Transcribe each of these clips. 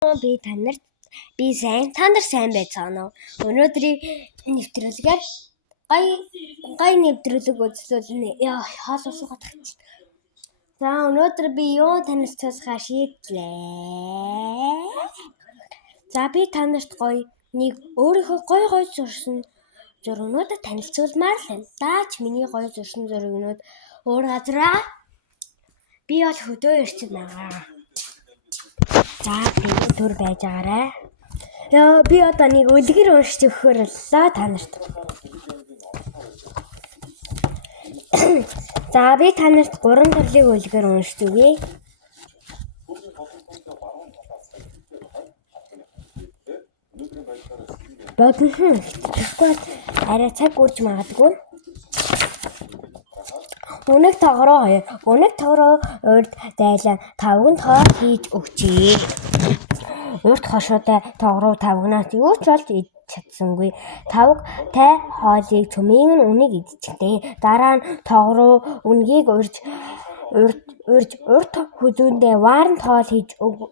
Би та нар сайн байцгаана уу? Өнөөдрийн нэвтрүүлгээр гай нэвтрүүлэг үзлүүлнэ. Хоол уусгаад гэж. За өнөөдөр би юу танилцуулахаа шийдлээ. За би та нарт нэг өөрийнхөө гой зурсан зургуудаа танилцуулмаар л байна. Даач миний гой зурсан зургууд өөр газараа би бол хөдөө ирсэн байгаа. За би түр байж байгаарай. Би одоо нэг үлгэр уншиж өгөхөөр л та нарт. За би та нарт 3 төрлийг үлгэр уншиж өгье. Бодсон тэгэхгүй арай цаг үрж магадгүй. Үнэг тогроо урд зайлаа 5 тоо хийж өгчээ. Урд хошуутай тогроо 5-наас юу ч болж идэж чадсангүй. 5 тай хоолыг цөмийн үнийг идчихлээ. Дараа нь тогроо үнгийг урд хүзүүндээ ваарн тоол хийж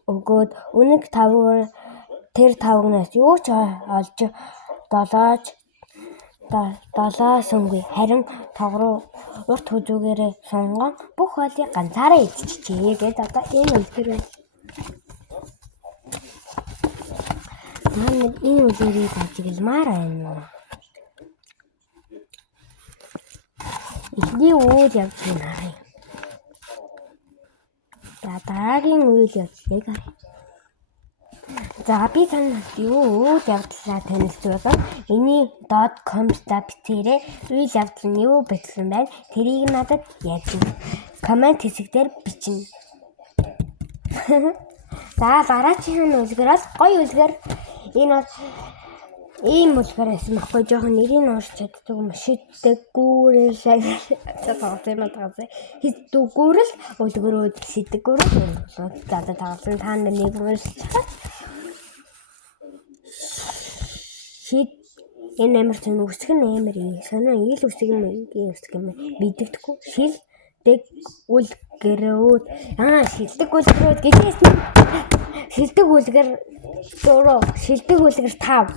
өгөөд үнэг 5 тэр 5-наас юу ч олж долоосонгүй. Харин тогроо урт хүзүүгээрээ сунгон бүх хоолыг ганцаараа идчихжээ гэж одоо энэ үлгэр байна. Энэ үлгэрийг ажигламаар байна. Эхний үйл явдлыг харъя. За дараагийн үйл явдлыг харъя. За би танад юу үйл явдлаа танилцуулсан. Эний .com/статистикээр үйл явдал нь юу бичсэн байна. Тэрийг надад яаж коммент хэсгээр бичнэ. За дараагийн үлгэр бол гоё үлгэр. Энэ бол ийм үлгэр байсан баггүй. Жохон нэрийг уурч чаддаг юм. Шидэггүүрэл хидэггүүрэл үлгэрүүд шидэггүүрэл за таасан та нэг уншиж энэ амар тань үсэг нь амар сонио ил үсэг юм мэддэхгүй шилдэг үлгэрүүд гэж хэлсэн. Шилдэг үлгэр 5.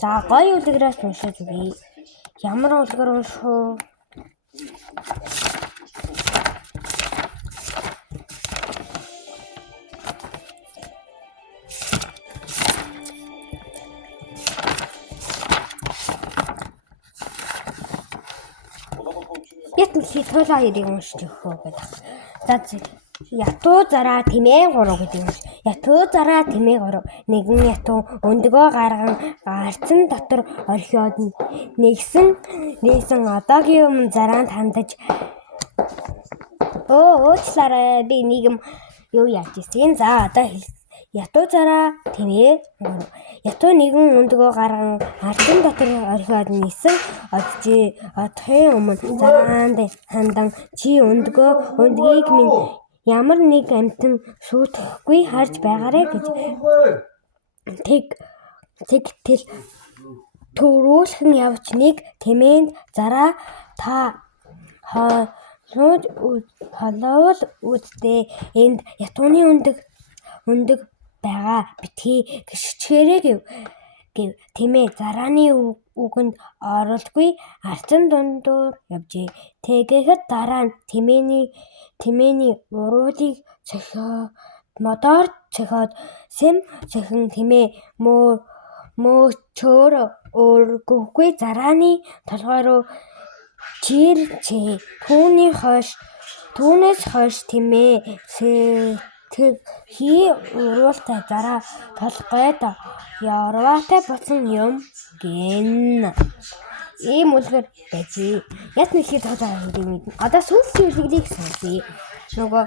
За гоё үлгэрээс уншиж үгүй. Ямар үлгэр унших вэ? Туйлаа яриг уншиж өгөх гэдэг. За ятуу зараа тэмээ 3 гэдэг юм. Ятуу зараа тэмээ 3. Нэгэн ятуу өндгөө гарган гарцсан дотор орхиод нэгсэн одоогийн өмнө зараанд хандаж уучлаарай би нэг юм юу яаж ирсэн. За одоо ятуу зараа тэмээ 3. Ятуу нэгэн өндгөө гарган гарцсан дотор орхиод нэгсэн одоогийн өмнө зараанд хандан чи өндгийг минь ямар нэг амтан шүүтгэхгүй харж байгаарэ гэж тэл төрүүлхэн явж нэг тэмээнд зараа та холоол үсттэй энд ятууны өндөг байгаа битгий гიშгээрээ гэв тэмээ зарааны үгэнд оролгүй арцан дундуур явжээ. Тэгэхэд дараа нь тэмээний уруудыг модоор цохиод сэм цохин тэмээ мөөчөөр өргөхгүй зарааны толгой руу чирчээ. Түүнээс хойш тэмээ сэтгэхий уруултай зараа толгойд яваатай болсон юм гэн. Ийм үлгэр байжээ. Яг нэг их тоолоо хэлээ. Одоо сүүлийн үлгэрийг сонсъё. Нөгөө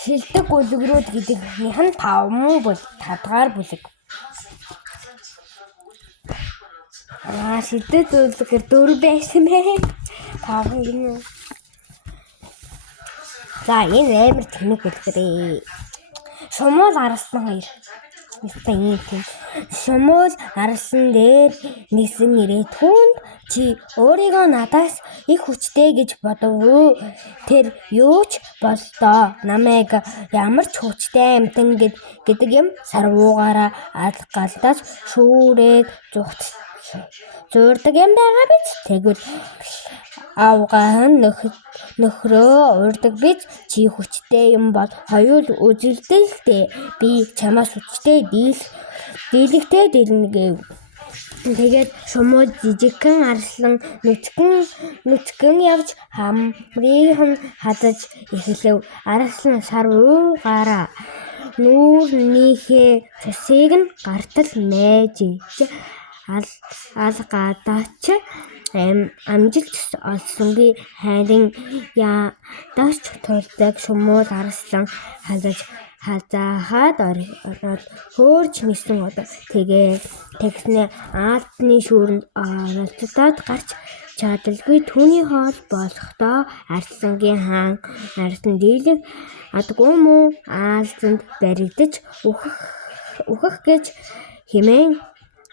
шилдэг үлгэрүүд гэдэгнийх нь 5 дахь бүлэг. Шилдэг үлгэр 4 байсан бэ. 5 юм. За энэ амар тэнэг үлгэрээ. Шумуул арслан 2. Шумуул арслан дээр нисэн ирээ түүнд чи өөрийгөө надаас их хүчтэй гэж бодов уу? Тэр юу ч болдоо намайг ямар ч хүчтэй амтан гэдэг юм сарвуугаараа алгалдаж шүүрээд зуурдаг юм байгаа биз? Тэгвэл авгаан нөхрөө уурдаг биз? Чи хүчтэй юм бол хоёул үзэлтэй л дээ. Би чамаас хүчтэй дийлэгтэй дийлнэ гэв. Тэгээд Шумуул жижигхэн арслан нүцгэн явж хамрын хадаж эхлэв. Арслан сарвуугаараа нүүрнийхээ цусыг нь гартал мэжиж алгадач амжилт олсонгүй. Харин ядаж тулдаг Шумуул арслан хазаахад ороод хөөрч нисэн одоо тэгснээ аадны шүүрэнд оролцоод гарч чадалгүй. Түүний хоол болохдоо арслангийн хаан арслан дийлэх адгүй муу аалзанд баригдаж үхэх гэж хэмээн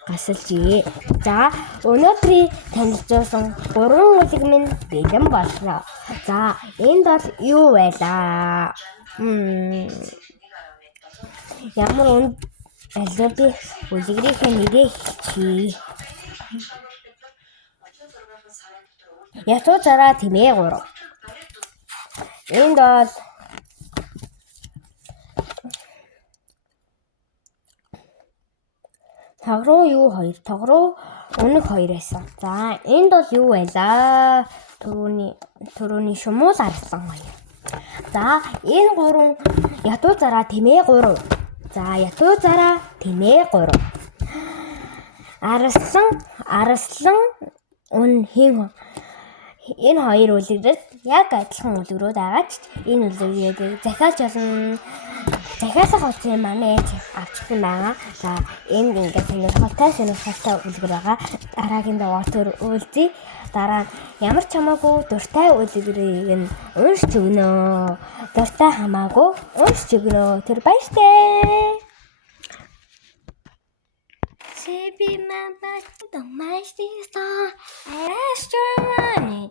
гасалжээ. За өнөөдрийн танилцуулсан 3 үлэг минь бэлэн боллоо. За энд бол юу байлаа? Ямар алиуби үлгэрийнхээ нэгээ хэлчихье. Ятуу зараа тэмээ 3. Энд бол Тогруу юу 2, тогруу өнөг 2 байсан. За энд бол юу байлаа? Төрөний Шумуул арслан 2. За энэ 3 ятуу зараа тэмээ 3. За ятуу зараа тэмээ 3. Арслан хин энэ хоёр үлгэрээс яг адилхан үлгэрүүд байгаа ч энэ үлгэрийг захиалж болно. Захиалах утсыг манай ээж авчихсан байгаа. За энд ингээд сонирхолтой үлгэр байгаа. Дараагийн дугаар үлзий. Дараа нь ямар ч хамаагүй дуртай үлгэрийг нь уншиж өгнө. Дуртай хамаагүй уншиж өгнө. Тэр баяртай. Baby, mama, don't mind this song. I asked your money,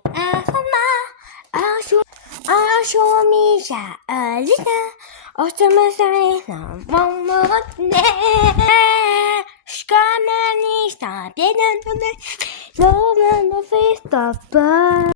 I'll show me a little. Automatically, one more day. Skamani, stop it, no, no, face, stop.